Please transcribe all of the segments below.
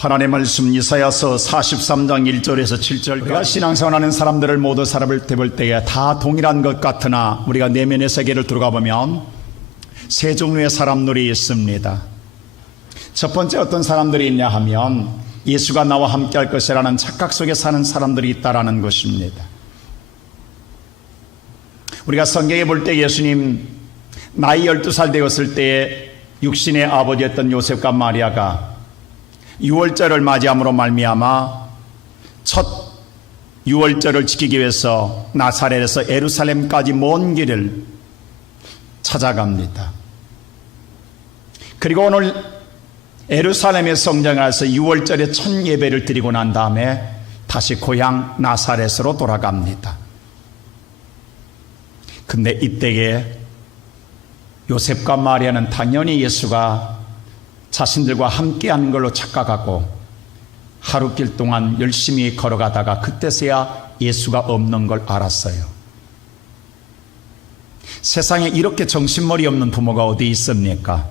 하나님의 말씀 이사야서 43장 1절에서 7절, 우리가 신앙생활하는 사람들을 모두 살아볼 때에 다 동일한 것 같으나 우리가 내면의 세계를 들어가 보면 세 종류의 사람들이 있습니다. 첫 번째 어떤 사람들이 있냐 하면 예수가 나와 함께 할 것이라는 착각 속에 사는 사람들이 있다라는 것입니다. 우리가 성경에 볼 때 예수님 나이 12살 되었을 때에 육신의 아버지였던 요셉과 마리아가 유월절을 맞이함으로 말미암아 첫 유월절을 지키기 위해서 나사렛에서 예루살렘까지 먼 길을 찾아갑니다. 그리고 오늘 예루살렘의 성전에 가서 유월절에 첫 예배를 드리고 난 다음에 다시 고향 나사렛으로 돌아갑니다. 근데 이때에 요셉과 마리아는 당연히 예수가 자신들과 함께한 걸로 착각하고 하루길 동안 열심히 걸어가다가 그때서야 예수가 없는 걸 알았어요. 세상에 이렇게 정신머리 없는 부모가 어디 있습니까?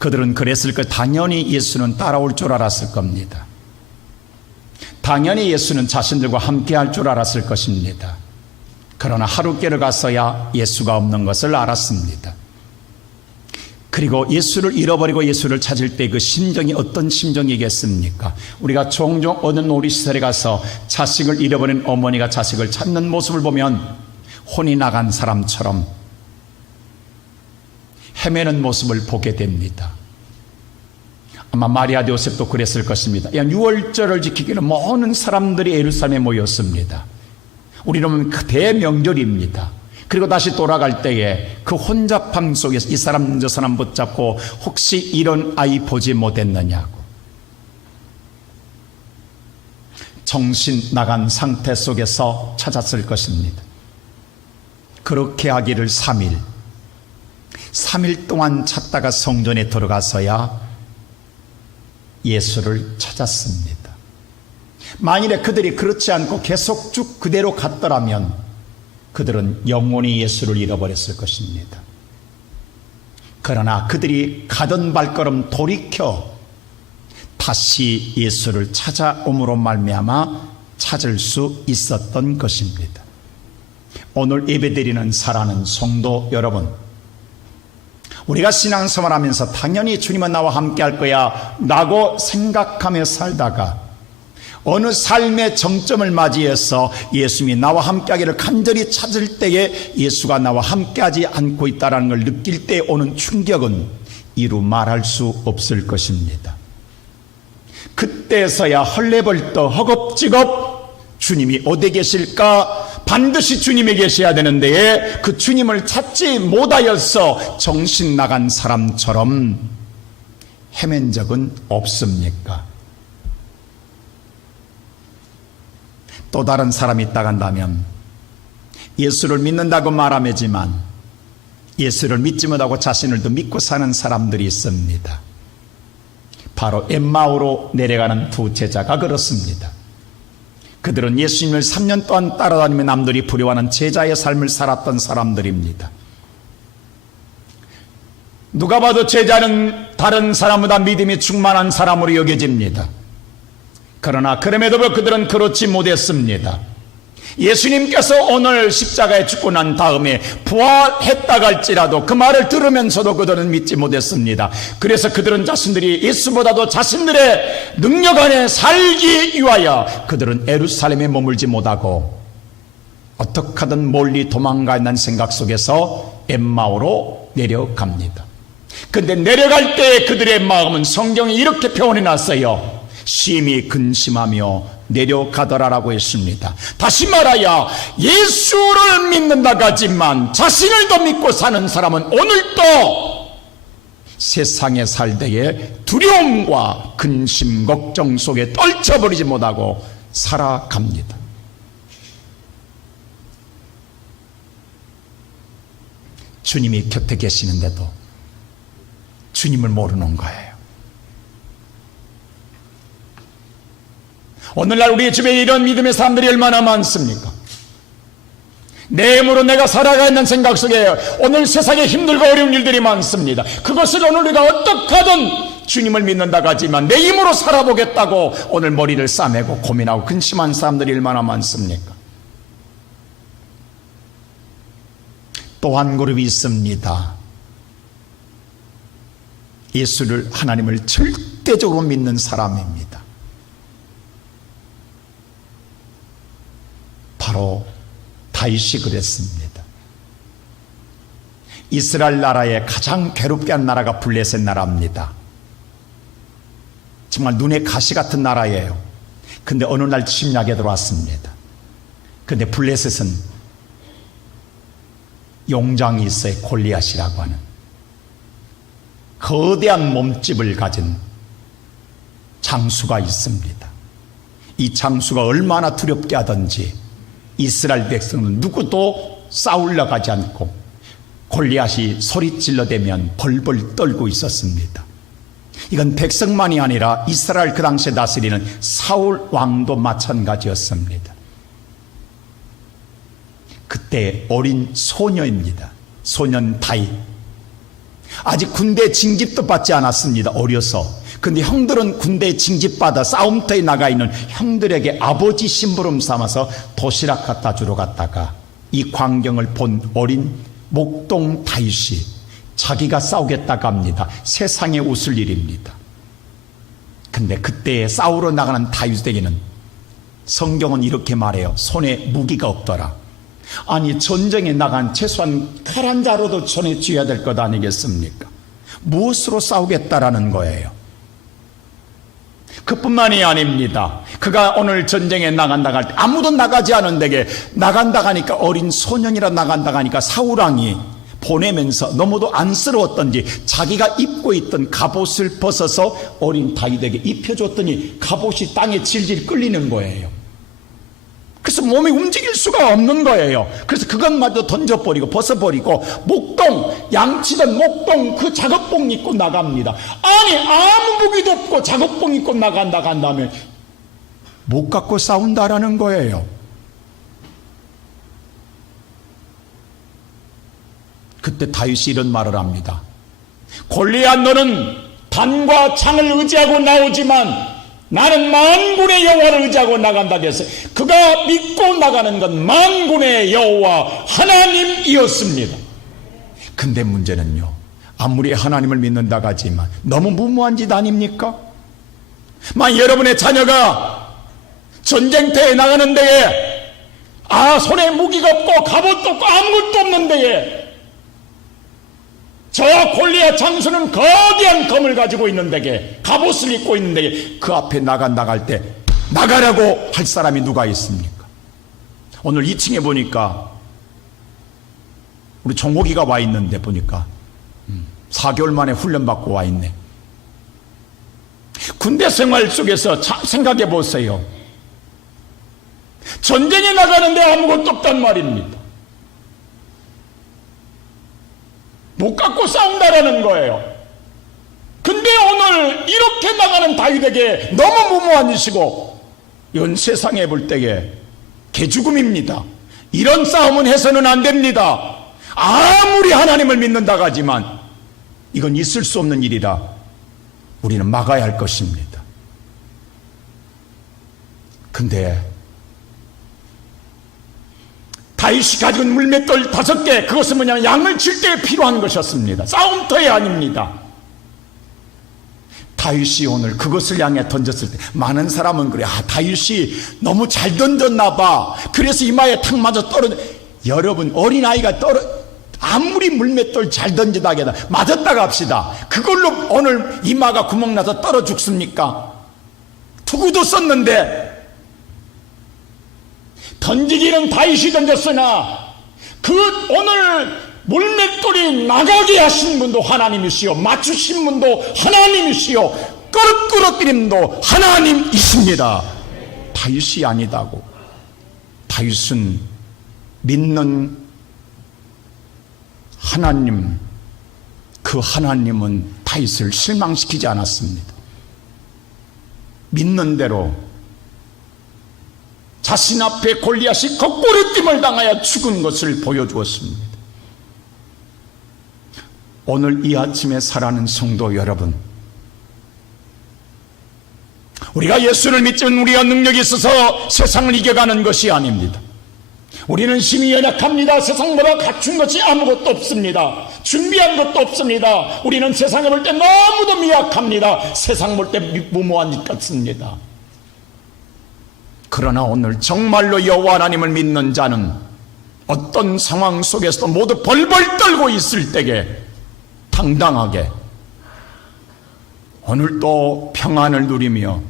그들은 그랬을 걸 당연히 예수는 따라올 줄 알았을 겁니다. 당연히 예수는 자신들과 함께할 줄 알았을 것입니다. 그러나 하루길을 갔어야 예수가 없는 것을 알았습니다. 그리고 예수를 잃어버리고 예수를 찾을 때 그 심정이 어떤 심정이겠습니까? 우리가 종종 어느 놀이시설에 가서 자식을 잃어버린 어머니가 자식을 찾는 모습을 보면 혼이 나간 사람처럼 헤매는 모습을 보게 됩니다. 아마 마리아 요셉도 그랬을 것입니다. 유월절을 지키기는 모든 사람들이 예루살렘에 모였습니다. 우리는 그 대명절입니다. 그리고 다시 돌아갈 때에 그 혼잡함 속에서 이 사람 저 사람 붙잡고 혹시 이런 아이 보지 못했느냐고 정신 나간 상태 속에서 찾았을 것입니다. 그렇게 하기를 3일 동안 찾다가 성전에 들어가서야 예수를 찾았습니다. 만일에 그들이 그렇지 않고 계속 쭉 그대로 갔더라면 그들은 영원히 예수를 잃어버렸을 것입니다. 그러나 그들이 가던 발걸음 돌이켜 다시 예수를 찾아옴으로 말미암아 찾을 수 있었던 것입니다. 오늘 예배드리는 사랑하는 성도 여러분, 우리가 신앙생활하면서 당연히 주님은 나와 함께 할 거야 라고 생각하며 살다가 어느 삶의 정점을 맞이해서 예수님이 나와 함께하기를 간절히 찾을 때에 예수가 나와 함께하지 않고 있다는 걸 느낄 때 오는 충격은 이루 말할 수 없을 것입니다. 그때서야 헐레벌떡 허겁지겁 주님이 어디 계실까? 반드시 주님이 계셔야 되는데 그 주님을 찾지 못하여서 정신 나간 사람처럼 헤맨 적은 없습니까? 또 다른 사람이 있다 간다면 예수를 믿는다고 말하지만 예수를 믿지 못하고 자신을 더 믿고 사는 사람들이 있습니다. 바로 엠마오로 내려가는 두 제자가 그렇습니다. 그들은 예수님을 3년 동안 따라다니며 남들이 부러워하는 제자의 삶을 살았던 사람들입니다. 누가 봐도 제자는 다른 사람보다 믿음이 충만한 사람으로 여겨집니다. 그러나 그럼에도 불구하고 그들은 그렇지 못했습니다. 예수님께서 오늘 십자가에 죽고 난 다음에 부활했다 할지라도 그 말을 들으면서도 그들은 믿지 못했습니다. 그래서 그들은 자신들이 예수보다도 자신들의 능력 안에 살기 위하여 그들은 예루살렘에 머물지 못하고 어떻게 하든 멀리 도망가야한다는 생각 속에서 엠마오로 내려갑니다. 그런데 내려갈 때 그들의 마음은 성경이 이렇게 표현해 놨어요. 심히 근심하며 내려가더라라고 했습니다. 다시 말하여 예수를 믿는다고 하지만 자신을 더 믿고 사는 사람은 오늘도 세상에 살때에 두려움과 근심, 걱정 속에 떨쳐버리지 못하고 살아갑니다. 주님이 곁에 계시는데도 주님을 모르는 거예요. 오늘날 우리 주변에 이런 믿음의 사람들이 얼마나 많습니까? 내 힘으로 내가 살아가야 하는 생각 속에 오늘 세상에 힘들고 어려운 일들이 많습니다. 그것을 오늘 우리가 어떻게 하든 주님을 믿는다고 하지만 내 힘으로 살아보겠다고 오늘 머리를 싸매고 고민하고 근심한 사람들이 얼마나 많습니까? 또 한 그룹이 있습니다. 예수를, 하나님을 절대적으로 믿는 사람입니다. 바로 다윗이 그랬습니다. 이스라엘 나라의 가장 괴롭게 한 나라가 블레셋 나라입니다. 정말 눈에 가시 같은 나라예요. 근데 어느 날 침략에 들어왔습니다. 근데 블레셋은 용장이 있어요. 골리앗이라고 하는 거대한 몸집을 가진 장수가 있습니다. 이 장수가 얼마나 두렵게 하든지 이스라엘 백성은 누구도 싸우려 가지 않고 골리앗이 소리 질러대면 벌벌 떨고 있었습니다. 이건 백성만이 아니라 이스라엘 그 당시에 다스리는 사울 왕도 마찬가지였습니다. 그때 어린 소녀입니다. 소년 다윗. 아직 군대 징집도 받지 않았습니다. 어려서. 근데 형들은 군대 징집받아 싸움터에 나가 있는 형들에게 아버지 심부름 삼아서 도시락 갖다 주러 갔다가 이 광경을 본 어린 목동 다윗이 자기가 싸우겠다고 합니다. 세상에 웃을 일입니다. 근데 그때 싸우러 나가는 다윗에게는 성경은 이렇게 말해요. 손에 무기가 없더라. 아니, 전쟁에 나간 최소한 칼 한 자루도 손에 쥐어야 될 것 아니겠습니까? 무엇으로 싸우겠다라는 거예요. 그뿐만이 아닙니다. 그가 오늘 전쟁에 나간다고 할 때 아무도 나가지 않은 데게 나간다고 하니까, 어린 소년이라 나간다고 하니까 사울왕이 보내면서 너무도 안쓰러웠던지 자기가 입고 있던 갑옷을 벗어서 어린 다윗에게 입혀줬더니 갑옷이 땅에 질질 끌리는 거예요. 그래서 몸이 움직일 수가 없는 거예요. 그래서 그것마저 던져버리고 벗어버리고 목동, 양치던 목동 그 작업복 입고 나갑니다. 아니, 아무 무기도 없고 작업복 입고 나간다고 한다면 못 갖고 싸운다라는 거예요. 그때 다윗이 이런 말을 합니다. 골리앗, 너는 단과 창을 의지하고 나오지만 나는 만군의 여호와를 의지하고 나간다고 해서 그가 믿고 나가는 건 만군의 여호와 하나님이었습니다. 근데 문제는요, 아무리 하나님을 믿는다고 하지만 너무 무모한 짓 아닙니까? 만약 여러분의 자녀가 전쟁터에 나가는 데에 손에 무기가 없고 갑옷도 없고 아무것도 없는 데에 저 골리앗 장수는 거대한 검을 가지고 있는 데에 갑옷을 입고 있는 데에 그 앞에 나갈 때 나가라고 할 사람이 누가 있습니까? 오늘 2층에 보니까 우리 종옥이가 와 있는데 보니까 4개월 만에 훈련받고 와 있네. 군대 생활 속에서 생각해 보세요. 전쟁에 나가는데 아무것도 없단 말입니다. 못 갖고 싸운다라는 거예요. 근데 오늘 이렇게 나가는 다윗에게 너무 무모한 짓이고, 이건 세상에 볼 때에 개죽음입니다. 이런 싸움은 해서는 안 됩니다. 아무리 하나님을 믿는다고 하지만 이건 있을 수 없는 일이라 우리는 막아야 할 것입니다. 근데 다윗이 가지고 있는 물맷돌 5개, 그것은 뭐냐면 양을 칠 때 필요한 것이었습니다. 싸움터에 아닙니다. 다윗이 오늘 그것을 향해 던졌을 때 많은 사람은 그래, 다윗이 너무 잘 던졌나 봐, 그래서 이마에 탁 맞아 떨어져. 여러분, 어린아이가 아무리 물맷돌 잘 던지다 해도 맞았다가 합시다. 그걸로 오늘 이마가 구멍나서 떨어 죽습니까? 투구도 썼는데. 던지기는 다윗이 던졌으나 그 오늘 물맷돌이 나가게 하신 분도 하나님이시요, 맞추신 분도 하나님이시요, 끌어들인 분도 하나님이십니다. 다윗이 아니다고. 다윗은 믿는 하나님, 그 하나님은 다윗을 실망시키지 않았습니다. 믿는 대로 자신 앞에 골리앗이 거꾸로짐을 당하여 죽은 것을 보여주었습니다. 오늘 이 아침에 살아가는 성도 여러분, 우리가 예수를 믿지만 우리가 능력이 있어서 세상을 이겨가는 것이 아닙니다. 우리는 심히 연약합니다. 세상보다 갖춘 것이 아무것도 없습니다. 준비한 것도 없습니다. 우리는 세상을 볼 때 너무도 미약합니다. 세상 볼 때 무모한 것 같습니다. 그러나 오늘 정말로 여호와 하나님을 믿는 자는 어떤 상황 속에서도 모두 벌벌 떨고 있을 때에 당당하게 오늘도 평안을 누리며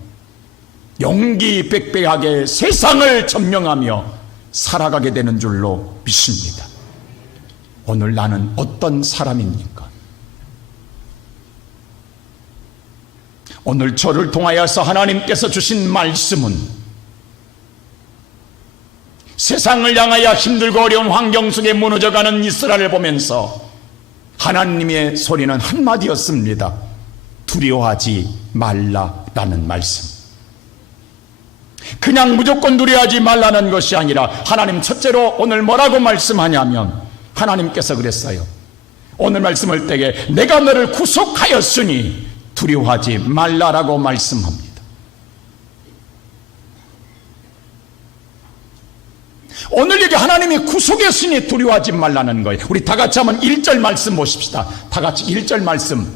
용기 빽빽하게 세상을 점령하며 살아가게 되는 줄로 믿습니다. 오늘 나는 어떤 사람입니까? 오늘 저를 통하여서 하나님께서 주신 말씀은 세상을 향하여 힘들고 어려운 환경 속에 무너져가는 이스라엘을 보면서 하나님의 소리는 한마디였습니다. 두려워하지 말라라는 말씀. 그냥 무조건 두려워하지 말라는 것이 아니라 하나님 첫째로 오늘 뭐라고 말씀하냐면 하나님께서 그랬어요. 오늘 말씀할 때에 내가 너를 구속하였으니 두려워하지 말라라고 말씀합니다. 오늘 여기 하나님이 구속했으니 두려워하지 말라는 거예요. 우리 다 같이 한번 1절 말씀 보십시다. 다 같이 1절 말씀.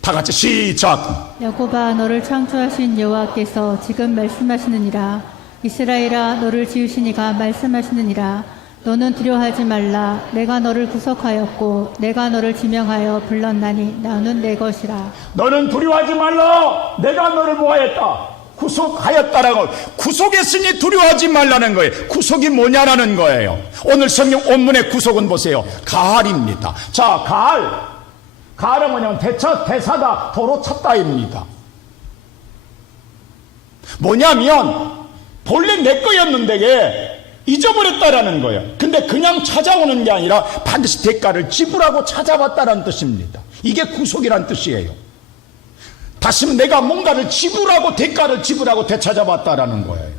다 같이 시작. 야곱아, 너를 창조하신 여호와께서 지금 말씀하시느니라. 이스라엘아, 너를 지으신 이가 말씀하시느니라. 너는 두려워하지 말라. 내가 너를 구속하였고 내가 너를 지명하여 불렀나니 나는 내 것이라. 너는 두려워하지 말라. 내가 너를 뭐하였다? 구속하였다라고. 구속했으니 두려워하지 말라는 거예요. 구속이 뭐냐라는 거예요. 오늘 성경 원문의 구속은 보세요. 가할입니다. 자, 가할은 뭐냐면 대사다, 도로 찾다입니다. 뭐냐면 본래 내 거였는데 잊어버렸다라는 거예요. 근데 그냥 찾아오는 게 아니라 반드시 대가를 지불하고 찾아왔다는 뜻입니다. 이게 구속이란 뜻이에요. 다시 내가 뭔가를 지불하고 대가를 지불하고 되찾아왔다라는 거예요.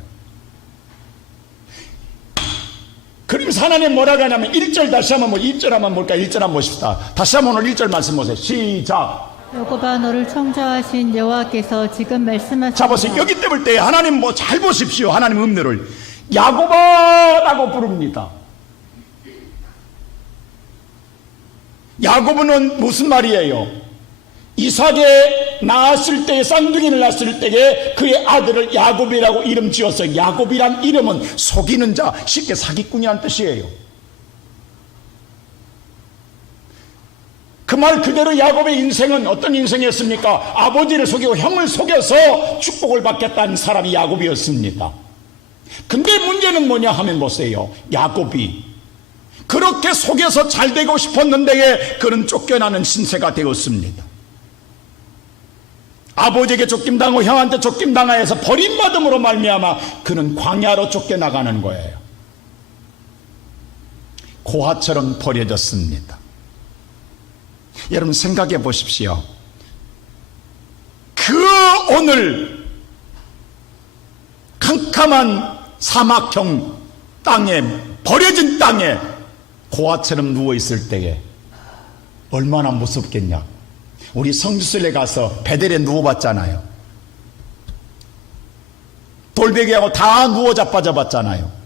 그러면서 하나님 뭐라고 하냐면 1절 다시 한번 1절 한번 볼까요? 1절 한번 보십시다. 다시 한번 오늘 1절 말씀 보세요. 시작. 야곱아, 너를 창조하신 여호와께서 지금 말씀하시느니라. 자 보세요. 여기 때 볼 때 하나님 뭐 잘 보십시오. 하나님 음료를 야곱아라고 부릅니다. 야곱은 무슨 말이에요? 이삭에 낳았을 때에 쌍둥이를 낳았을 때에 그의 아들을 야곱이라고 이름 지었어요. 야곱이란 이름은 속이는 자, 쉽게 사기꾼이란 뜻이에요. 그 말 그대로 야곱의 인생은 어떤 인생이었습니까? 아버지를 속이고 형을 속여서 축복을 받겠다는 사람이 야곱이었습니다. 근데 문제는 뭐냐 하면 보세요. 야곱이 그렇게 속여서 잘 되고 싶었는데 그는 쫓겨나는 신세가 되었습니다. 아버지에게 쫓김당하고 형한테 쫓김당하여서 버림받음으로 말미암아 그는 광야로 쫓겨나가는 거예요. 고아처럼 버려졌습니다. 여러분 생각해 보십시오. 그 오늘 캄캄한 사막형 땅에, 버려진 땅에 고아처럼 누워있을 때에 얼마나 무섭겠냐. 우리 성지순례 가서 베델에 누워봤잖아요. 돌베개하고 다 누워 자빠져 봤잖아요.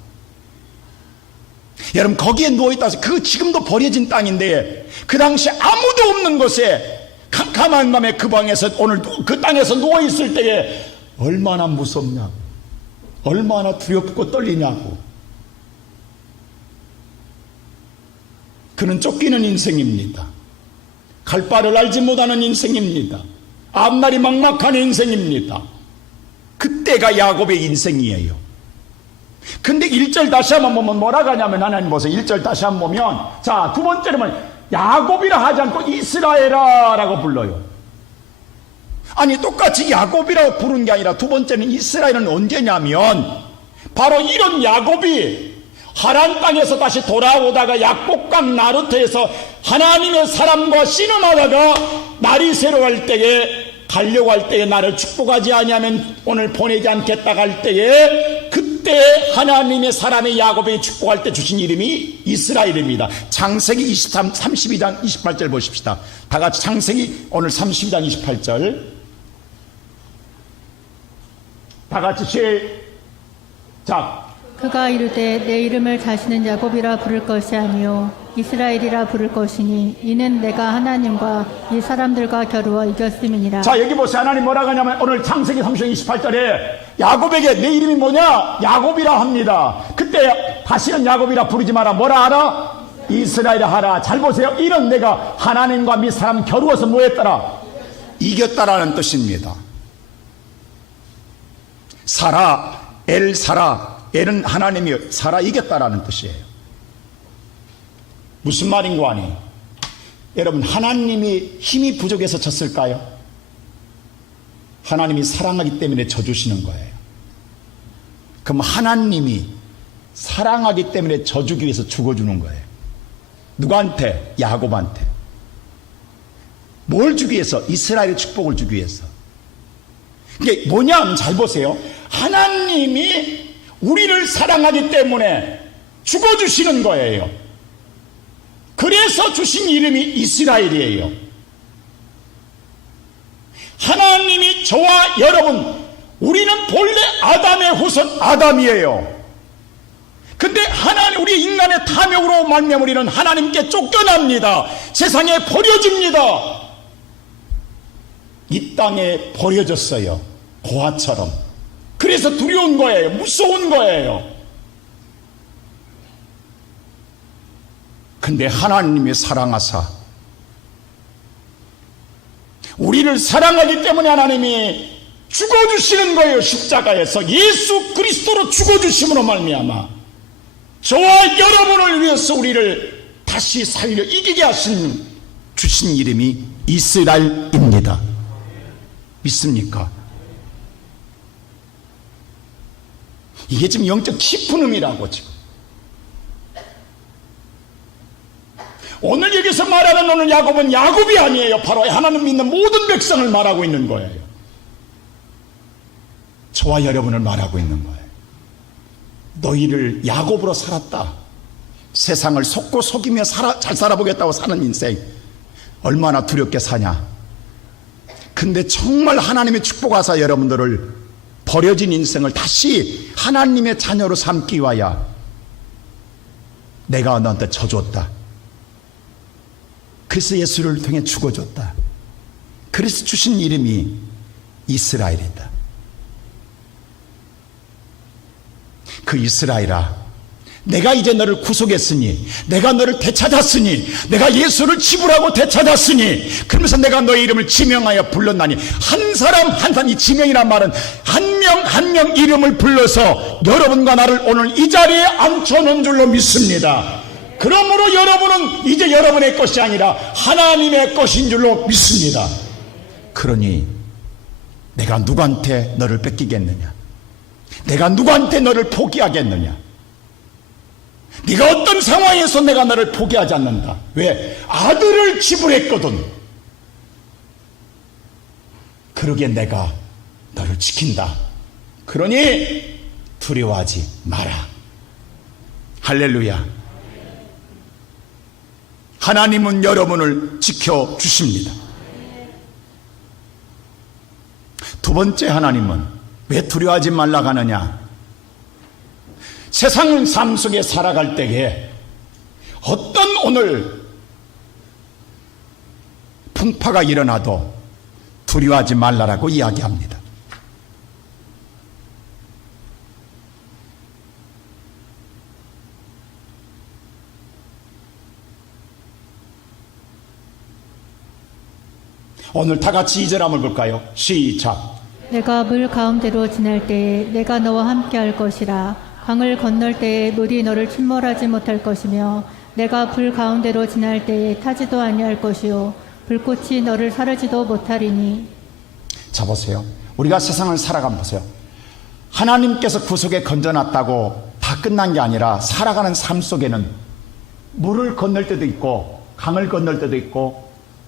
여러분 거기에 누워있다 해서 그 지금도 버려진 땅인데 그 당시 아무도 없는 곳에 캄캄한 밤에 그 방에서 오늘 그 땅에서 누워있을 때에 얼마나 무섭냐고, 얼마나 두렵고 떨리냐고. 그는 쫓기는 인생입니다. 갈 바를 알지 못하는 인생입니다. 앞날이 막막한 인생입니다. 그때가 야곱의 인생이에요. 근데 1절 다시 한번 보면 뭐라고 하냐면 하나님 보세요. 1절 다시 한번 보면 자, 두 번째는 야곱이라 하지 않고 이스라엘아 라고 불러요. 아니 똑같이 야곱이라고 부른 게 아니라 두 번째는 이스라엘은 언제냐면 바로 이런 야곱이 하란 땅에서 다시 돌아오다가 약복강 나루터에서 하나님의 사람과 씨름하다가 날이 새로갈 때에 가려고 할 때에 나를 축복하지 아니하면 오늘 보내지 않겠다 할 때에 그때 그때 하나님의 사람의 야곱에게 축복할 때 주신 이름이 이스라엘입니다. 창세기 32장 28절 보십시다. 다 같이 창세기 오늘 32장 28절 다 같이 시작. 그가 이르되 내 이름을 다시는 야곱이라 부를 것이 아니요 이스라엘이라 부를 것이니 이는 내가 하나님과 이 사람들과 겨루어 이겼음이니라. 자, 여기 보세요. 하나님 뭐라고 하냐면 오늘 창세기 30장 28절에 야곱에게 내 이름이 뭐냐? 야곱이라 합니다. 그때 다시는 야곱이라 부르지 마라. 뭐라 하라? 이스라엘이라 하라. 잘 보세요. 이런 내가 하나님과 미 사람 겨루어서 뭐 했더라? 이겼다라는 뜻입니다. 사라, 사라. 엘은 하나님이 사라 이겼다라는 뜻이에요. 무슨 말인고 하니? 여러분, 하나님이 힘이 부족해서 졌을까요? 하나님이 사랑하기 때문에 져주시는 거예요. 그럼 하나님이 사랑하기 때문에 져주기 위해서 죽어주는 거예요. 누구한테? 야곱한테. 뭘 주기 위해서? 이스라엘의 축복을 주기 위해서. 이게 뭐냐 하면 잘 보세요. 하나님이 우리를 사랑하기 때문에 죽어주시는 거예요. 그래서 주신 이름이 이스라엘이에요. 하나님이 저와 여러분, 우리는 본래 아담의 후손 아담이에요. 근데 하나님, 우리 인간의 탐욕으로 말미암아 우리는 하나님께 쫓겨납니다. 세상에 버려집니다. 이 땅에 버려졌어요. 고아처럼. 그래서 두려운 거예요. 무서운 거예요. 근데 하나님이 사랑하사 우리를 사랑하기 때문에 하나님이 죽어주시는 거예요. 십자가에서 예수 그리스도로 죽어주심으로 말미암아 저와 여러분을 위해서 우리를 다시 살려 이기게 하신 주신 이름이 이스라엘입니다. 믿습니까? 이게 지금 영적 깊은 의미라고 지금. 오늘 여기서 말하는 오늘 야곱은 야곱이 아니에요. 바로 하나님 믿는 모든 백성을 말하고 있는 거예요. 저와 여러분을 말하고 있는 거예요. 너희를 야곱으로 살았다. 세상을 속고 속이며 잘 살아보겠다고 사는 인생 얼마나 두렵게 사냐. 근데 정말 하나님의 축복하사 여러분들을 버려진 인생을 다시 하나님의 자녀로 삼기 위하여 내가 너한테 져줬다. 그래서 예수를 통해 죽어줬다. 그래서 주신 이름이 이스라엘이다. 그 이스라엘아, 내가 이제 너를 구속했으니, 내가 너를 되찾았으니, 내가 예수를 지불하고 되찾았으니, 그러면서 내가 너의 이름을 지명하여 불렀나니, 한 사람 한 사람, 이 지명이란 말은 한 명 한 명 이름을 불러서 여러분과 나를 오늘 이 자리에 앉혀놓은 줄로 믿습니다. 그러므로 여러분은 이제 여러분의 것이 아니라 하나님의 것인 줄로 믿습니다. 그러니 내가 누구한테 너를 뺏기겠느냐? 내가 누구한테 너를 포기하겠느냐? 네가 어떤 상황에서 내가 너를 포기하지 않는다. 왜? 아들을 지불했거든. 그러기에 내가 너를 지킨다. 그러니 두려워하지 마라. 할렐루야. 하나님은 여러분을 지켜주십니다. 두 번째, 하나님은 왜 두려워하지 말라고 하느냐? 세상 삶 속에 살아갈 때에 어떤 오늘 풍파가 일어나도 두려워하지 말라라고 이야기합니다. 오늘 다 같이 2절 한번 볼까요? 시작. 내가 물 가운데로 지날 때에 내가 너와 함께 할 것이라. 강을 건널 때에 물이 너를 침몰하지 못할 것이며 내가 불 가운데로 지날 때에 타지도 아니할 것이요 불꽃이 너를 사르지도 못하리니. 자, 보세요. 우리가 세상을 살아가면 보세요. 하나님께서 구속에 건져놨다고 다 끝난 게 아니라 살아가는 삶 속에는 물을 건널 때도 있고 강을 건널 때도 있고,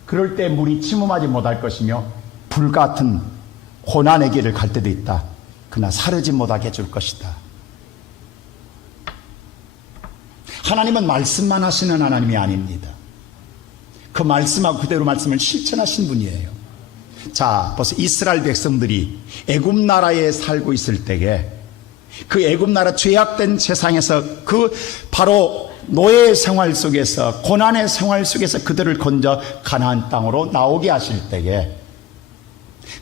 그럴 때 물이 침몰하지 못할 것이며 불같은 고난의 길을 갈 때도 있다. 그러나 사르지 못하게 해줄 것이다. 하나님은 말씀만 하시는 하나님이 아닙니다. 그 말씀하고 그대로 말씀을 실천하신 분이에요. 자, 벌써 이스라엘 백성들이 애굽 나라에 살고 있을 때에 그 애굽 나라 죄악된 세상에서 그 바로 노예의 생활 속에서 고난의 생활 속에서 그들을 건져 가나안 땅으로 나오게 하실 때에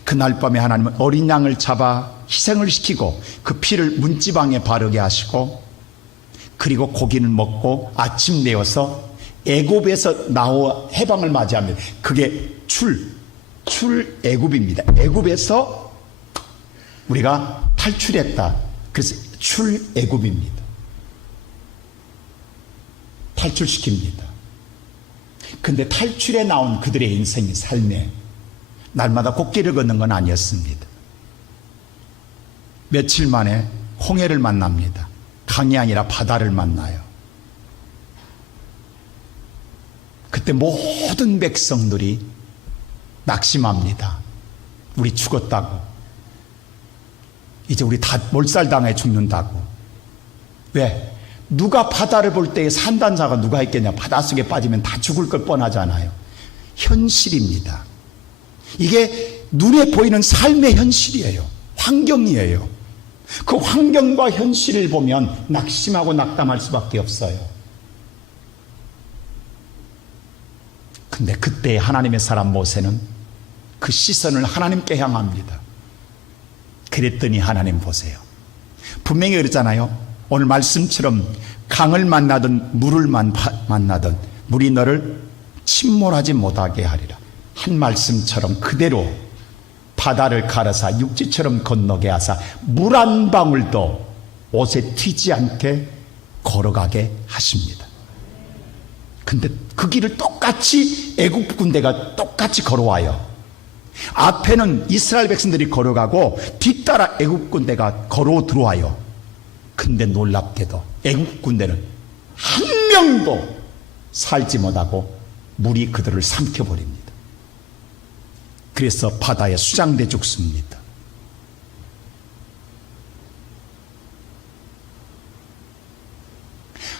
그날 밤에 하나님은 어린 양을 잡아 희생을 시키고 그 피를 문지방에 바르게 하시고 그리고 고기는 먹고 아침 되어서 애굽에서 나와 해방을 맞이합니다. 그게 출애굽입니다. 애굽에서 우리가 탈출했다. 그래서 출애굽입니다. 탈출시킵니다. 근데 탈출에 나온 그들의 인생이 삶에 날마다 곡길을 걷는 건 아니었습니다. 며칠 만에 홍해를 만납니다. 강이 아니라 바다를 만나요. 그때 모든 백성들이 낙심합니다. 우리 죽었다고. 이제 우리 다 몰살당해 죽는다고. 왜? 누가 바다를 볼 때에 산다는 자가 누가 있겠냐. 바닷속에 빠지면 다 죽을 걸 뻔하잖아요. 현실입니다. 이게 눈에 보이는 삶의 현실이에요. 환경이에요. 그 환경과 현실을 보면 낙심하고 낙담할 수밖에 없어요. 근데 그때 하나님의 사람 모세는 그 시선을 하나님께 향합니다. 그랬더니 하나님 보세요. 분명히 그랬잖아요. 오늘 말씀처럼 강을 만나든 물을 만나든 물이 너를 침몰하지 못하게 하리라. 한 말씀처럼 그대로 바다를 가르사 육지처럼 건너게 하사 물 한 방울도 옷에 튀지 않게 걸어가게 하십니다. 근데 그 길을 똑같이 애국 군대가 똑같이 걸어와요. 앞에는 이스라엘 백성들이 걸어가고 뒤따라 애국 군대가 걸어 들어와요. 근데 놀랍게도 애국 군대는 한 명도 살지 못하고 물이 그들을 삼켜버립니다. 그래서 바다에 수장돼 죽습니다.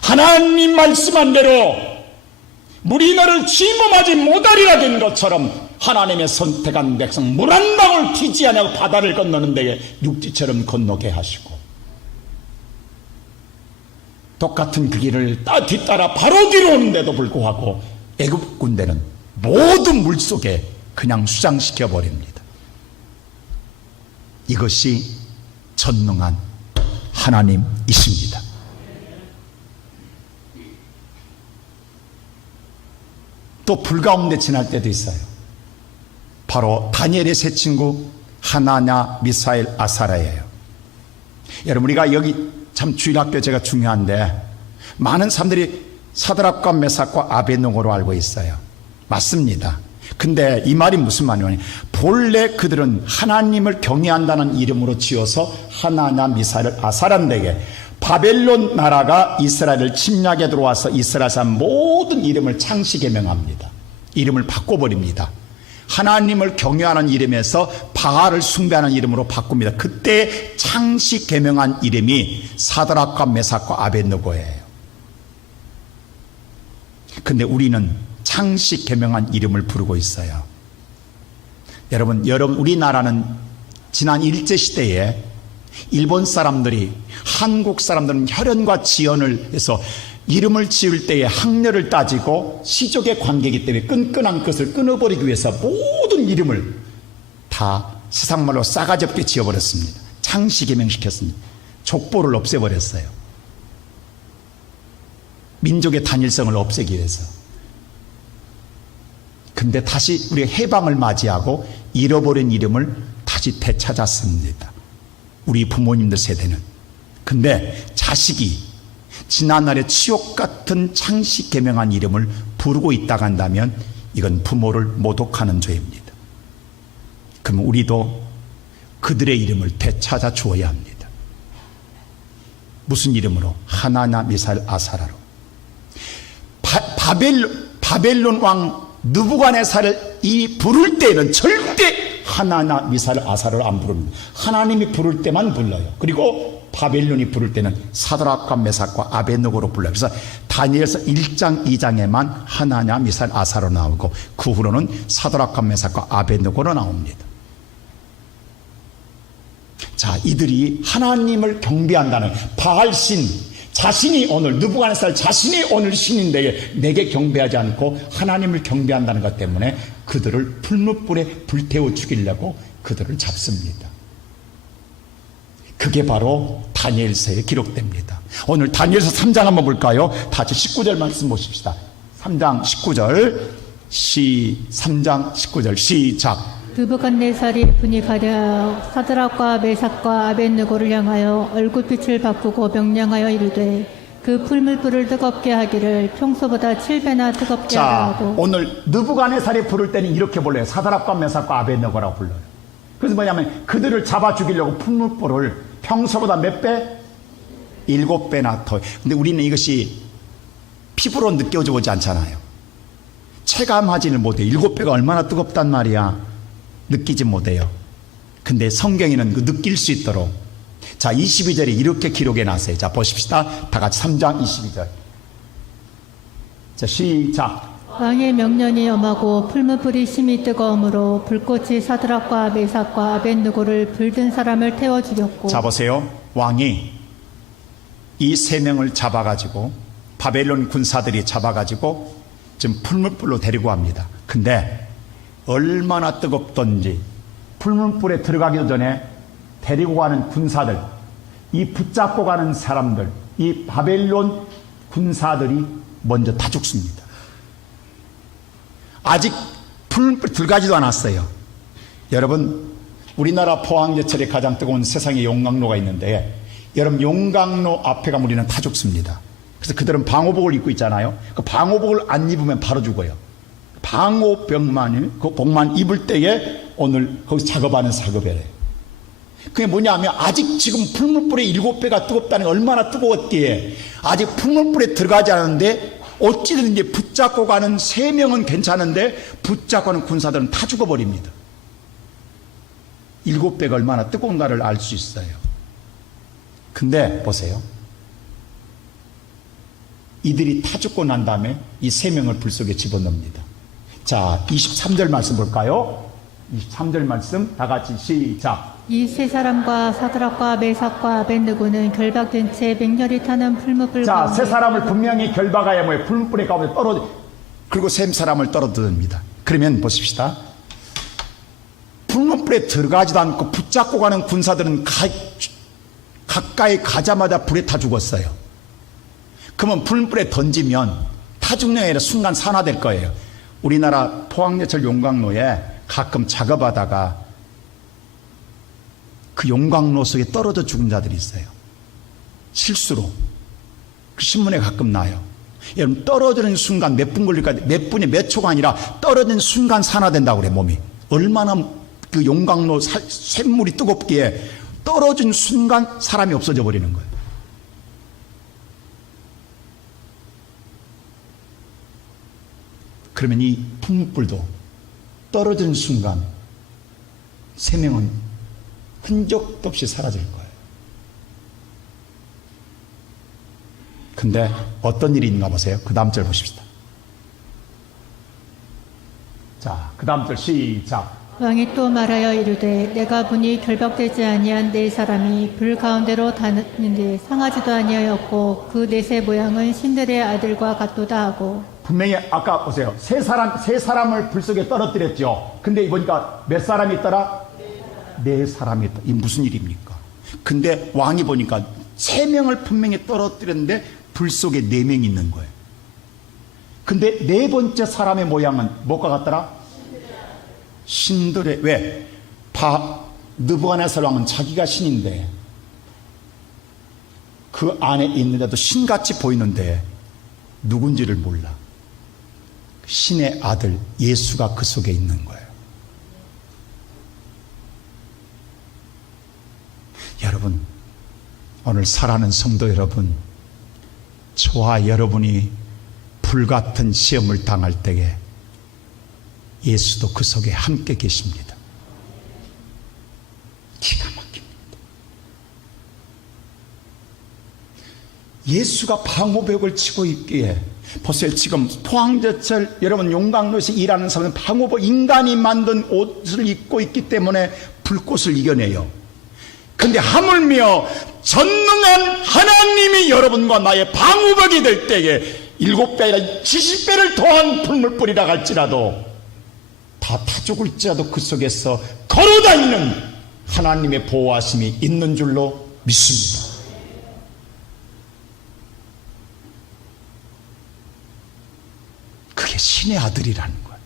하나님 말씀한 대로 물이 너를 침범하지 못하리라 된 것처럼 하나님의 선택한 백성 물 한 방울 튀지 않고 바다를 건너는 데에 육지처럼 건너게 하시고 똑같은 그 길을 뒤따라 바로 뒤로 오는데도 불구하고 애굽 군대는 모든 물속에 그냥 수장시켜 버립니다. 이것이 전능한 하나님이십니다. 또 불 가운데 지날 때도 있어요. 바로 다니엘의 세 친구 하나냐, 미사엘, 아사랴예요. 여러분, 우리가 여기 참 주일학교 제가 중요한데 많은 사람들이 사드락과 메삭과 아베노고로 알고 있어요. 맞습니다. 근데 이 말이 무슨 말이냐면 본래 그들은 하나님을 경외한다는 이름으로 지어서 하나냐, 미사엘, 아사랴인데 바벨론 나라가 이스라엘을 침략에 들어와서 이스라엘 사람 모든 이름을 창시 개명합니다. 이름을 바꿔버립니다. 하나님을 경외하는 이름에서 바알을 숭배하는 이름으로 바꿉니다. 그때 창시 개명한 이름이 사드락과 메삭과 아벳느고예요. 근데 우리는 창시 개명한 이름을 부르고 있어요. 여러분 우리나라는 지난 일제시대에 일본 사람들이 한국 사람들은 혈연과 지연을 해서 이름을 지을 때에 학렬을 따지고 시족의 관계이기 때문에 끈끈한 것을 끊어버리기 위해서 모든 이름을 다 세상말로 싸가지 없게 지어버렸습니다. 창시 개명시켰습니다. 족보를 없애버렸어요. 민족의 단일성을 없애기 위해서. 근데 다시 우리가 해방을 맞이하고 잃어버린 이름을 다시 되찾았습니다. 우리 부모님들 세대는. 근데 자식이 지난날의 치욕 같은 창시 개명한 이름을 부르고 있다고 한다면 이건 부모를 모독하는 죄입니다. 그럼 우리도 그들의 이름을 되찾아 주어야 합니다. 무슨 이름으로? 하나냐, 미사엘, 아사랴로. 바벨론 왕 느부갓네살을 이 부를 때는 절대 하나냐, 미사엘, 아사랴를 안 부릅니다. 하나님이 부를 때만 불러요. 그리고 바벨론이 부를 때는 사드락과 메삭과 아벳느고로 불러요. 그래서 다니엘서 1장 2장에만 하나냐 미사엘 아사로 나오고 그 후로는 사드락과 메삭과 아벳느고로 나옵니다. 자, 이들이 하나님을 경배한다는 바알신 자신이 오늘 느부갓네살 자신이 오늘 신인데 내게 경배하지 않고 하나님을 경배한다는 것 때문에 그들을 풀무불에 불태워 죽이려고 그들을 잡습니다. 그게 바로 다니엘서에 기록됩니다. 오늘 다니엘서 3장 한번 볼까요? 다 같이 19절 말씀 보십시다. 3장 19절 3장 19절 시작. 느부갓네살이 분이 가려하여 사드락과 메삭과 아벳느고를 향하여 얼굴빛을 바꾸고 명령하여 이르되 그 풀물불을 뜨겁게 하기를 평소보다 7배나 뜨겁게 하라 자, 하고. 오늘 느부갓네살이 부를 때는 이렇게 불러요. 사드락과 메삭과 아벳느고라고 불러요. 그래서 뭐냐면 그들을 잡아 죽이려고 풀물불을 평소보다 몇 배? 7배나 더. 근데 우리는 이것이 피부로 느껴져 오지 않잖아요. 체감하지는 못해요. 7배가 얼마나 뜨겁단 말이야. 느끼지 못해요. 근데 성경에는 그 느낄 수 있도록. 자, 22절에 이렇게 기록해 놨어요. 자, 보십시다. 다 같이 3장 22절. 자, 시작. 왕의 명령이 엄하고 풀무불이 심히 뜨거우므로 불꽃이 사드락과 메삭과 아벳느고를 불든 사람을 태워 죽였고. 자, 보세요. 왕이 이 3명을 잡아가지고 바벨론 군사들이 잡아가지고 지금 풀무불로 데리고 갑니다. 근데 얼마나 뜨겁던지 풀무불에 들어가기도 전에 데리고 가는 군사들, 이 붙잡고 가는 사람들, 이 바벨론 군사들이 먼저 다 죽습니다. 아직 풀무불 들어가지도 않았어요. 여러분, 우리나라 포항제철에 가장 뜨거운 세상에 용광로가 있는데 여러분, 용광로 앞에 가면 우리는 다 죽습니다. 그래서 그들은 방호복을 입고 있잖아요. 그 방호복을 안 입으면 바로 죽어요. 방호병만, 그 복만 입을 때에 오늘 거기서 작업하는 작업이래요. 그게 뭐냐면 아직 지금 풀무불의 7배가 뜨겁다는 게 얼마나 뜨거웠기에 아직 풀무불에 들어가지 않았는데 어찌든지 붙잡고 가는 3명은 괜찮은데 붙잡고 가는 군사들은 다 죽어버립니다. 7배가 얼마나 뜨거운가를 알 수 있어요. 근데 보세요. 이들이 타 죽고 난 다음에 이 3명을 불 속에 집어넣습니다. 자, 23절 말씀 볼까요? 23절 말씀 다 같이 시작. 이 세 사람과 사드락과 메삭과 아벳느고는 결박된 채 맹렬히 타는 풀무불 자, 가운데. 세 사람을 분명히 결박하여 뭐예요? 풀무불에 가운데 떨어져. 그리고 세 사람을 떨어뜨립니다. 그러면 보십시다. 풀무불에 들어가지도 않고 붙잡고 가는 군사들은 가까이 가자마자 불에 타 죽었어요. 그러면 풀무불에 던지면 타 죽는 게 아니라 순간 산화될 거예요. 우리나라 포항제철 용광로에 가끔 작업하다가 그 용광로 속에 떨어져 죽은 자들이 있어요. 실수로. 그 신문에 가끔 나요. 여러분, 떨어지는 순간 몇 분 걸릴까? 몇 분이 몇 초가 아니라 떨어지는 순간 산화된다고 그래, 몸이. 얼마나 그 용광로 샘물이 뜨겁기에 떨어진 순간 사람이 없어져 버리는 거예요. 그러면 이 풀무불도 떨어지는 순간 3명은 흔적도 없이 사라질 거예요. 근데 어떤 일이 있는가 보세요. 그 다음 절 보십시다. 자, 그 다음 절 시작. 왕이 또 말하여 이르되 내가 보니 결박되지 아니한 4사람이 불 가운데로 다니는데 상하지도 아니하였고 그 넷의 모양은 신들의 아들과 같도다 하고. 분명히 아까 보세요. 세 사람을 불 속에 떨어뜨렸죠. 근데 보니까 몇 사람이 있더라? 4사람이 있다. 이 무슨 일입니까? 근데 왕이 보니까 3명을 분명히 떨어뜨렸는데 불 속에 4명이 있는 거예요. 근데 4번째 사람의 모양은 뭐가 같더라? 신들의, 왜? 느부갓네살 왕은 자기가 신인데 그 안에 있는데도 신같이 보이는데 누군지를 몰라. 신의 아들 예수가 그 속에 있는 거예요. 여러분, 오늘 사랑하는 성도 여러분, 저와 여러분이 불같은 시험을 당할 때에 예수도 그 속에 함께 계십니다. 기가 막힙니다. 예수가 방호벽을 치고 있기에 보세요. 지금 포항제철 여러분 용광로에서 일하는 사람은 방호벽 인간이 만든 옷을 입고 있기 때문에 불꽃을 이겨내요. 근데 하물며 전능한 하나님이 여러분과 나의 방호벽이 될 때에 7배 아니라 70배를 더한 불물불이라 할지라도 다 죽을지라도 그 속에서 걸어다니는 하나님의 보호하심이 있는 줄로 믿습니다. 그게 신의 아들이라는 거예요.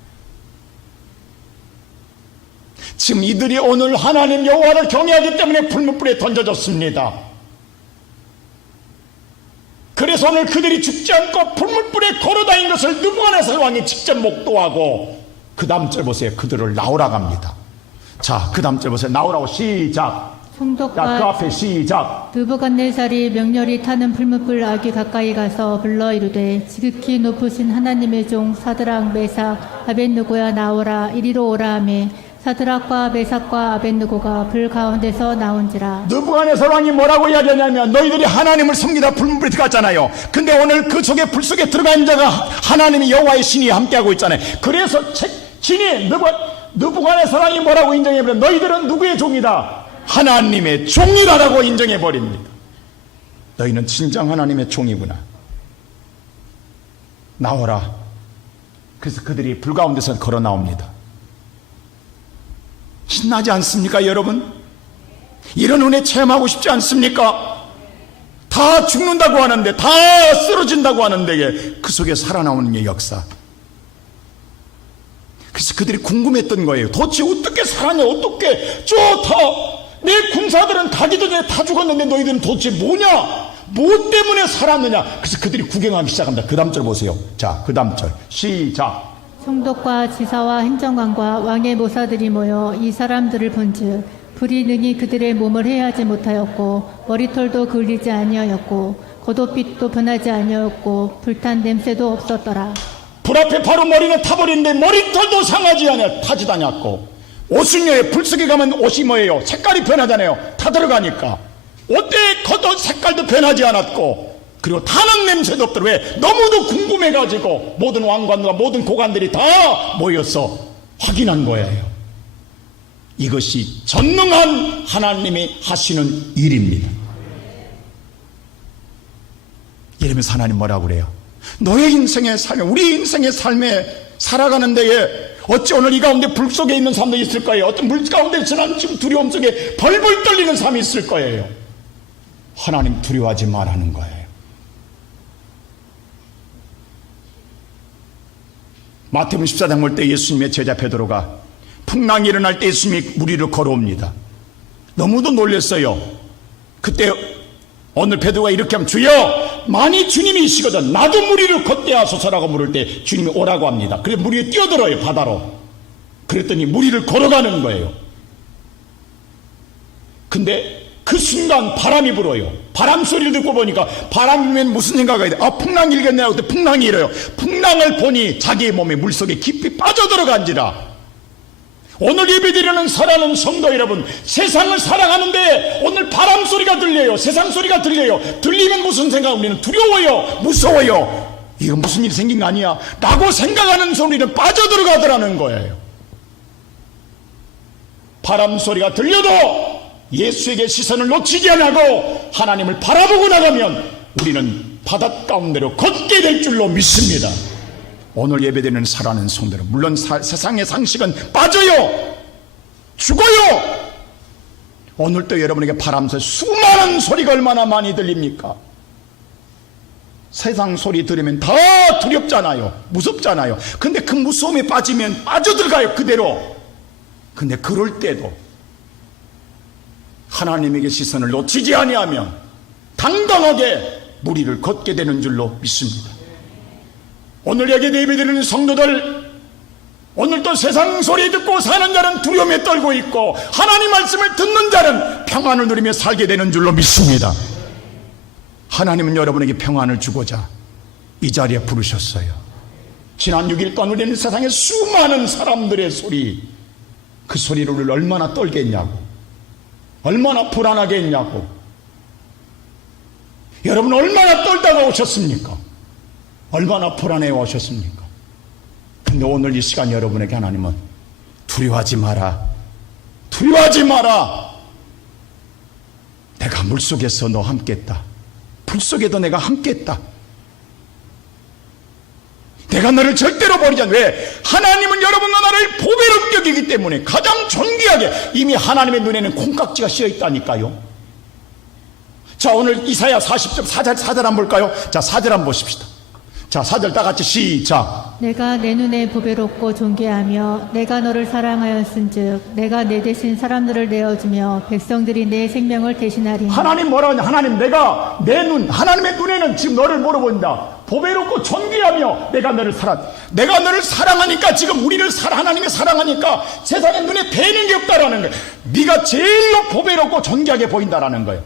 지금 이들이 오늘 하나님 여호와를 경외하기 때문에 불문불에 던져졌습니다. 그래서 오늘 그들이 죽지 않고 불문불에 걸어다닌 것을 느부갓네살 왕이 직접 목도하고 그 다음 절 보세요. 그들을 나오라고 합니다. 자, 그 다음 절 보세요. 나오라고 시작. 자, 그 앞에 시작. 느부갓네살이 명렬히 타는 불문불 아귀 가까이 가서 불러 이르되 지극히 높으신 하나님의 종 사드락 메삭 아벳느고야 나오라 이리로 오라 하매 사드락과 메삭과 아벳느고가 불 가운데서 나온지라. 느부갓네살 왕이 뭐라고 이야기하냐면 너희들이 하나님을 섬기다 불문불에 들어갔잖아요. 근데 오늘 그 속에 불 속에 들어간 자가 하나님이 여호와의 신이 함께하고 있잖아요. 그래서 신이 느부갓네살 왕이 뭐라고 인정해버려? 너희들은 누구의 종이다? 하나님의 종이라고 인정해버립니다. 너희는 진정 하나님의 종이구나. 나오라. 그래서 그들이 불 가운데서 걸어 나옵니다. 신나지 않습니까, 여러분? 이런 은혜 체험하고 싶지 않습니까? 다 죽는다고 하는데, 다 쓰러진다고 하는데 그 속에 살아나오는 게 역사. 그래서 그들이 궁금했던 거예요. 도대체 어떻게 살았냐? 어떻게 내 군사들은 가기도 전에 다 죽었는데 너희들은 도대체 뭐냐? 뭐 때문에 살았느냐? 그래서 그들이 구경하기 시작합니다. 그 다음 절 보세요. 자, 그 다음 절 시작. 총독과 지사와 행정관과 왕의 모사들이 모여 이 사람들을 본즉 불이 능히 그들의 몸을 해하지 못하였고 머리털도 그을리지 아니하였고 겉옷빛도 변하지 아니하였고 불탄 냄새도 없었더라. 불 앞에 바로 머리는 타버리는데 머리털도 상하지 않아 타지도 않았고 옷은요 불 속에 가면 옷이 뭐예요? 색깔이 변하잖아요. 타 들어가니까 옷의 겉옷 색깔도 변하지 않았고 그리고 타는 냄새도 없더라. 왜? 너무도 궁금해가지고 모든 왕관과 모든 고관들이 다 모여서 확인한 거예요. 이것이 전능한 하나님이 하시는 일입니다. 이러면서 하나님 뭐라고 그래요? 너의 인생의 삶에, 우리 인생의 삶에 살아가는 데에 어찌 오늘 이 가운데 불 속에 있는 사람도 있을 거예요. 어떤 물 가운데 지난 지금 두려움 속에 벌벌 떨리는 사람이 있을 거예요. 하나님 두려워하지 말라는 거예요. 마태복음 14장 볼 때 예수님의 제자 베드로가 풍랑이 일어날 때 예수님이 무리를 걸어옵니다. 너무도 놀랐어요. 그때 오늘 베드로가 이렇게 하면 주여 만일 주님이 이시거든 나도 무리를 걷게 하소서라고 물을 때 주님이 오라고 합니다. 그래서 무리에 뛰어들어요 바다로. 그랬더니 무리를 걸어가는 거예요. 근데 그 순간 바람이 불어요. 바람 소리를 듣고 보니까 바람이 불면 무슨 생각이 돼? 아 풍랑이 일겠네요. 그때 풍랑이 일어요. 풍랑을 보니 자기의 몸에 물속에 깊이 빠져들어간지라. 오늘 예배드리는 사랑하는 성도 여러분, 세상을 살아가는데 오늘 바람 소리가 들려요. 세상 소리가 들려요. 들리면 무슨 생각? 우리는 두려워요. 무서워요. 이건 무슨 일이 생긴 거 아니야? 라고 생각하는 소리는 빠져들어가더라는 거예요. 바람 소리가 들려도 예수에게 시선을 놓치지 않고 하나님을 바라보고 나가면 우리는 바닷가운데로 걷게 될 줄로 믿습니다. 오늘 예배드리는 살아가는 성도는 물론 세상의 상식은 빠져요. 죽어요. 오늘도 여러분에게 바람소리 수많은 소리가 얼마나 많이 들립니까? 세상 소리 들으면 다 두렵잖아요. 무섭잖아요. 근데 그 무서움에 빠지면 빠져들어가요 그대로. 근데 그럴 때도 하나님에게 시선을 놓치지 아니하면 당당하게 무리를 걷게 되는 줄로 믿습니다. 오늘 여기 예배드리는 성도들, 오늘 또 세상 소리 듣고 사는 자는 두려움에 떨고 있고 하나님 말씀을 듣는 자는 평안을 누리며 살게 되는 줄로 믿습니다. 하나님은 여러분에게 평안을 주고자 이 자리에 부르셨어요. 지난 6일 동안 우리는 세상의 수많은 사람들의 소리, 그 소리를 우리를 얼마나 떨게 했냐고, 얼마나 불안하게 했냐고. 여러분 얼마나 떨다가 오셨습니까? 얼마나 불안해 오셨습니까? 근데 오늘 이 시간 여러분에게 하나님은 두려워하지 마라. 두려워하지 마라. 내가 물속에서 너 함께했다. 불 속에도 내가 함께했다. 내가 너를 절대로 버리지 않아. 왜? 하나님은 여러분과 나를 보배롭게 여기기 때문에 가장 존귀하게 이미 하나님의 눈에는 콩깍지가 씌어 있다니까요. 자, 오늘 이사야 40절 4절 한번 볼까요? 자, 4절 한번 보십시다. 자, 4절 다 같이 시작. 내가 내 눈에 보배롭고 존귀하며 내가 너를 사랑하였은즉 내가 내 대신 사람들을 내어주며 백성들이 내 생명을 대신하리니. 하나님 뭐라고 하냐? 하나님 내가 내 눈, 하나님의 눈에는 지금 너를 물어본다. 보배롭고 존귀하며 내가 너를 사랑하니까 지금 우리를 하나님이 사랑하니까 세상의 눈에 뵈는 게 없다라는 거예요. 네가 제일로 보배롭고 존귀하게 보인다라는 거예요.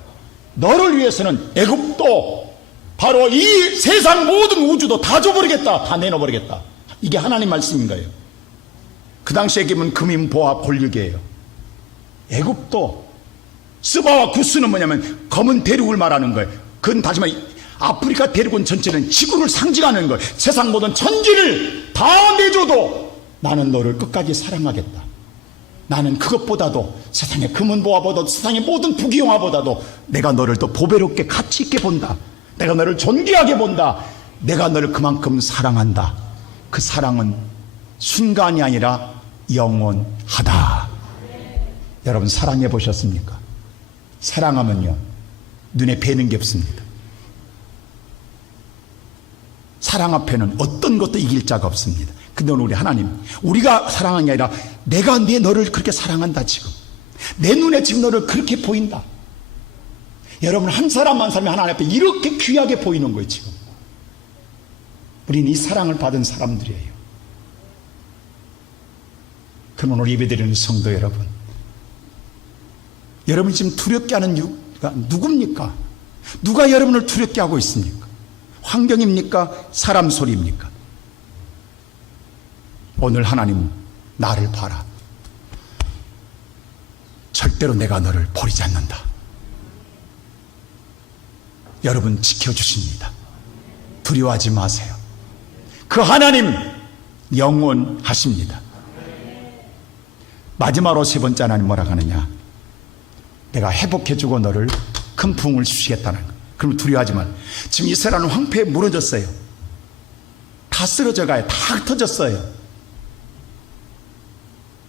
너를 위해서는 애굽도 바로 이 세상 모든 우주도 다 줘버리겠다. 다 내놔버리겠다. 이게 하나님 말씀인 거예요. 그 당시에 기면 금인 보화 골육이에요. 애굽도 스바와 구스는 뭐냐면 검은 대륙을 말하는 거예요. 그건 다시 말해 아프리카 대륙은 전체는 지구를 상징하는 거예요. 세상 모든 천지를 다 내줘도 나는 너를 끝까지 사랑하겠다. 나는 그것보다도 세상의 금은 보화보다도 세상의 모든 부귀영화보다도 내가 너를 더 보배롭게 가치 있게 본다. 내가 너를 존귀하게 본다. 내가 너를 그만큼 사랑한다. 그 사랑은 순간이 아니라 영원하다. 여러분 사랑해 보셨습니까? 사랑하면요 눈에 뵈는 게 없습니다. 사랑 앞에는 어떤 것도 이길 자가 없습니다. 근데 오늘 우리 하나님, 우리가 사랑한 게 아니라 내가 너를 그렇게 사랑한다. 지금 내 눈에 지금 너를 그렇게 보인다. 여러분 한 사람 한 사람이 하나님 앞에 이렇게 귀하게 보이는 거예요. 지금 우리는 이 사랑을 받은 사람들이에요. 그럼 오늘 예배드리는 성도 여러분, 여러분이 지금 두렵게 하는 이유가 누굽니까? 누가 여러분을 두렵게 하고 있습니까? 환경입니까? 사람 소리입니까? 오늘 하나님 나를 봐라. 절대로 내가 너를 버리지 않는다. 여러분 지켜주십니다. 두려워하지 마세요. 그 하나님 영원하십니다. 마지막으로 세 번째 하나님 뭐라고 하느냐? 내가 회복해주고 너를 큰 부흥을 주시겠다는 거. 그러면 두려워하지 마. 지금 이스라엘은 황폐에 무너졌어요. 다 쓰러져 가요. 다 흩어졌어요.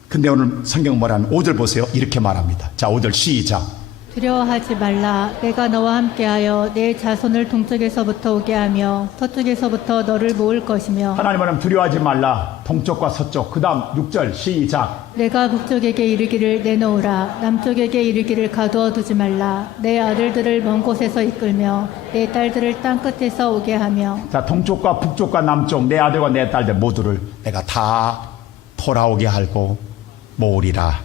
근데 오늘 성경 뭐라는 5절 보세요. 이렇게 말합니다. 자, 5절 시작. 두려워하지 말라. 내가 너와 함께하여 내 자손을 동쪽에서부터 오게 하며 서쪽에서부터 너를 모을 것이며. 하나님 말하면 두려워하지 말라. 동쪽과 서쪽. 그 다음 6절 시작. 내가 북쪽에게 이르기를 내놓으라. 남쪽에게 이르기를 가두어 두지 말라. 내 아들들을 먼 곳에서 이끌며 내 딸들을 땅끝에서 오게 하며. 자, 동쪽과 북쪽과 남쪽 내 아들과 내 딸들 모두를 내가 다 돌아오게 하고 모으리라.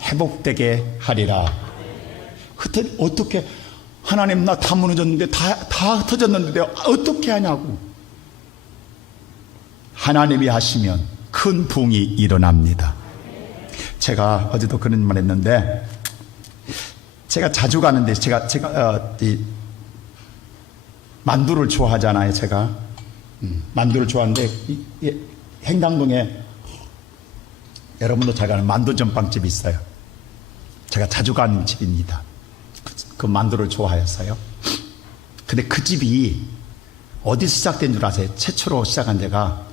회복되게 하리라. 어떻게 하나님 나 다 무너졌는데 다 흩어졌는데 어떻게 하냐고. 하나님이 하시면 큰 부흥이 일어납니다. 제가 어제도 그런 말 했는데, 제가 자주 가는데 제가 이 만두를 좋아하잖아요. 제가 만두를 좋아하는데 행당동에 여러분도 잘 가는 만두 전빵집이 있어요. 제가 자주 가는 집입니다. 그 만두를 좋아해서요. 근데 그 집이 어디서 시작된 줄 아세요? 최초로 시작한 데가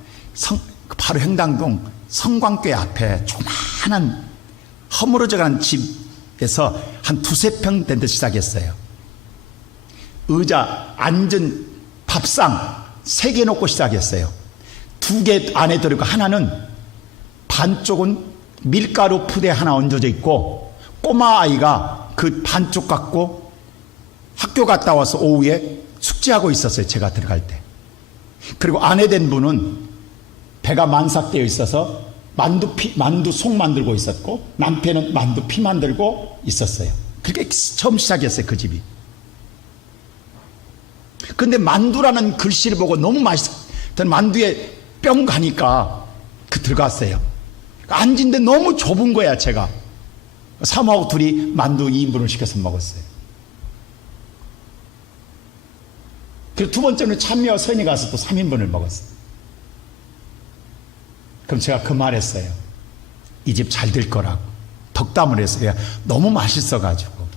바로 행당동 성광교회 앞에 조그마한 허물어져가는 집에서 한 2-3평 된 데 시작했어요. 의자, 앉은 밥상 3개 놓고 시작했어요. 2개 안에 들어있고 하나는 반쪽은 밀가루 푸대 하나 얹어져 있고 꼬마 아이가 그 반쪽 갖고 학교 갔다 와서 오후에 숙제하고 있었어요. 제가 들어갈 때. 그리고 아내 된 분은 배가 만삭되어 있어서 만두 속 만들고 있었고 남편은 만두 피 만들고 있었어요. 그렇게 처음 시작했어요. 그 집이. 근데 만두라는 글씨를 보고 너무 맛있던 만두에 뿅 가니까 들어갔어요. 앉은데 너무 좁은 거야. 제가 사모하고 둘이 만두 2인분을 시켜서 먹었어요. 그리고 두 번째는 찬미와 선이 가서 또 3인분을 먹었어요. 그럼 제가 그 말했어요. 이 집 잘 될 거라고 덕담을 했어요. 너무 맛있어가지고.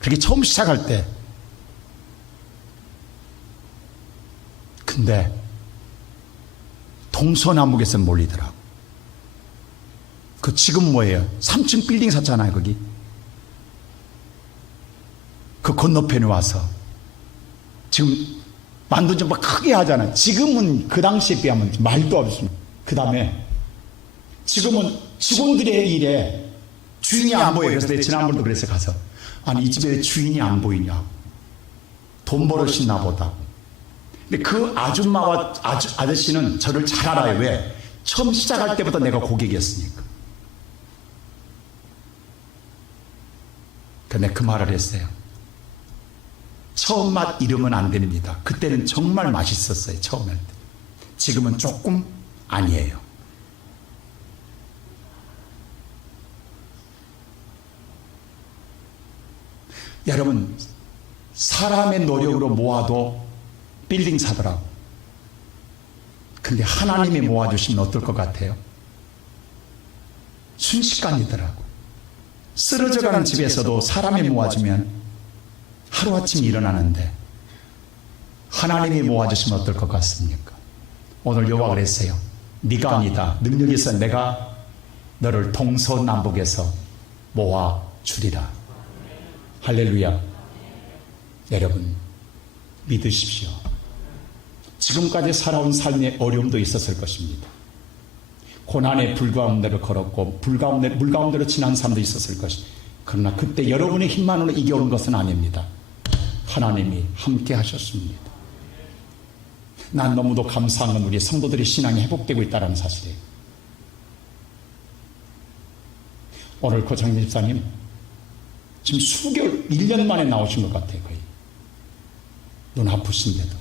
그렇게 처음 시작할 때. 근데 동서남북에서 몰리더라고. 그 지금 뭐예요? 3층 빌딩 샀잖아요, 거기. 그 건너편에 와서 지금 만두 좀 막 크게 하잖아요. 지금은 그 당시에 비하면 말도 없습니다. 그 다음에 지금은 직원들의 일에 주인이 안 보여요. 그래서 내가 지난번도 그래서 가서 아니 이 집에 주인이 안 보이냐, 돈 벌으시나 보다. 근데 그 아줌마와 아저씨는 저를 잘 알아요. 왜? 처음 시작할 때부터 내가 고객이었으니까. 근데 그 말을 했어요. 처음 맛 잃으면 안 됩니다. 그때는 정말 맛있었어요. 처음 할 때. 지금은 조금 아니에요. 여러분, 사람의 노력으로 모아도 빌딩 사더라고. 근데 하나님이 모아주시면 어떨 것 같아요? 순식간이더라고. 쓰러져가는 집에서도 사람이 모아주면 하루아침 일어나는데 하나님이 모아주시면 어떨 것 같습니까? 오늘 여호와가 그랬어요. 네가 아니다. 능력이 있어 내가 너를 동서남북에서 모아주리라. 할렐루야. 여러분 믿으십시오. 지금까지 살아온 삶에 어려움도 있었을 것입니다. 고난의 불 가운데로 걸었고 물 가운데로 지난 삶도 있었을 것입니다. 그러나 그때 여러분의 힘만으로 이겨온 것은 아닙니다. 하나님이 함께 하셨습니다. 난 너무도 감사한 건 우리 성도들의 신앙이 회복되고 있다는 사실이에요. 오늘 고창진 집사님 지금 수개월, 1년 만에 나오신 것 같아요. 거의 눈 아프신데도.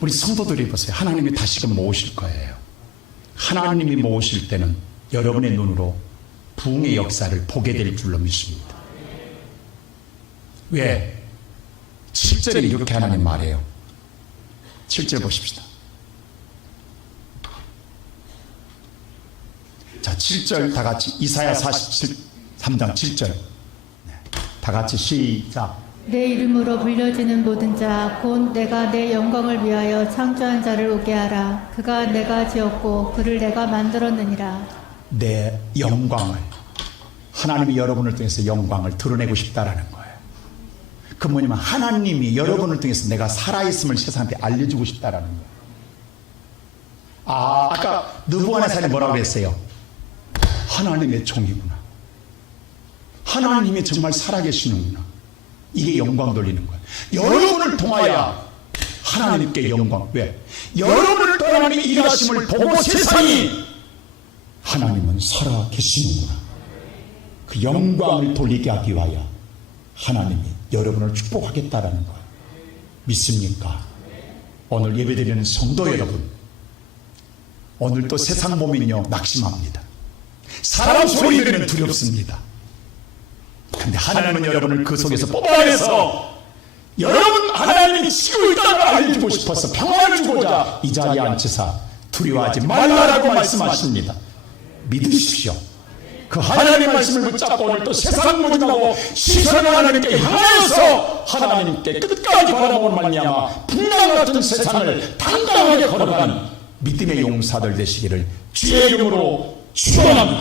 우리 성도들이 보세요. 하나님이 다시금 모으실 거예요. 하나님이 모으실 때는 여러분의 눈으로 부흥의 역사를 보게 될 줄로 믿습니다. 왜? 7절에 이렇게 하나님 말해요. 7절 보십시다. 자, 7절 다 같이 이사야 43장 7절 다 같이 시작. 내 이름으로 불려지는 모든 자 곧 내가 내 영광을 위하여 창조한 자를 오게 하라. 그가 내가 지었고 그를 내가 만들었느니라. 내 영광을, 하나님이 여러분을 통해서 영광을 드러내고 싶다라는 거예요. 그 뭐냐면 하나님이 여러분을 통해서 내가 살아있음을 세상한테 알려주고 싶다라는 거예요. 아까 느부갓네살이 뭐라고 그랬어요? 하나님의 종이구나. 하나님이 정말 살아계시는구나. 이게 영광 돌리는 거예요. 여러분을 통하여 하나님께 영광. 왜? 여러분을 통하여 일하심을 보고 세상이 하나님은 살아계시는구나. 그 영광을 돌리게 하기 위하여 하나님이 여러분을 축복하겠다라는 거예요. 믿습니까? 오늘 예배드리는 성도 여러분, 오늘 또 세상 보면요 낙심합니다. 사람 소리 들으면 두렵습니다. 근데 하나님은 여러분을 그 속에서 뽑아내서 여러분 하나님이 지고 있다는 걸 알려주고 싶어서 평안을 주고자 이 자리에 앉히사 두려워하지 말라라고 말씀하십니다. 믿으십시오. 그 하나님의 말씀을 붙잡고 오늘 또 세상 모든하고 시선을 하나님께 향하여서 하나님께 끝까지 바라보는 말미암아 풍랑 같은 세상을 당당하게 걸어간 믿음의 용사들 되시기를 주의 이름으로 축원합니다.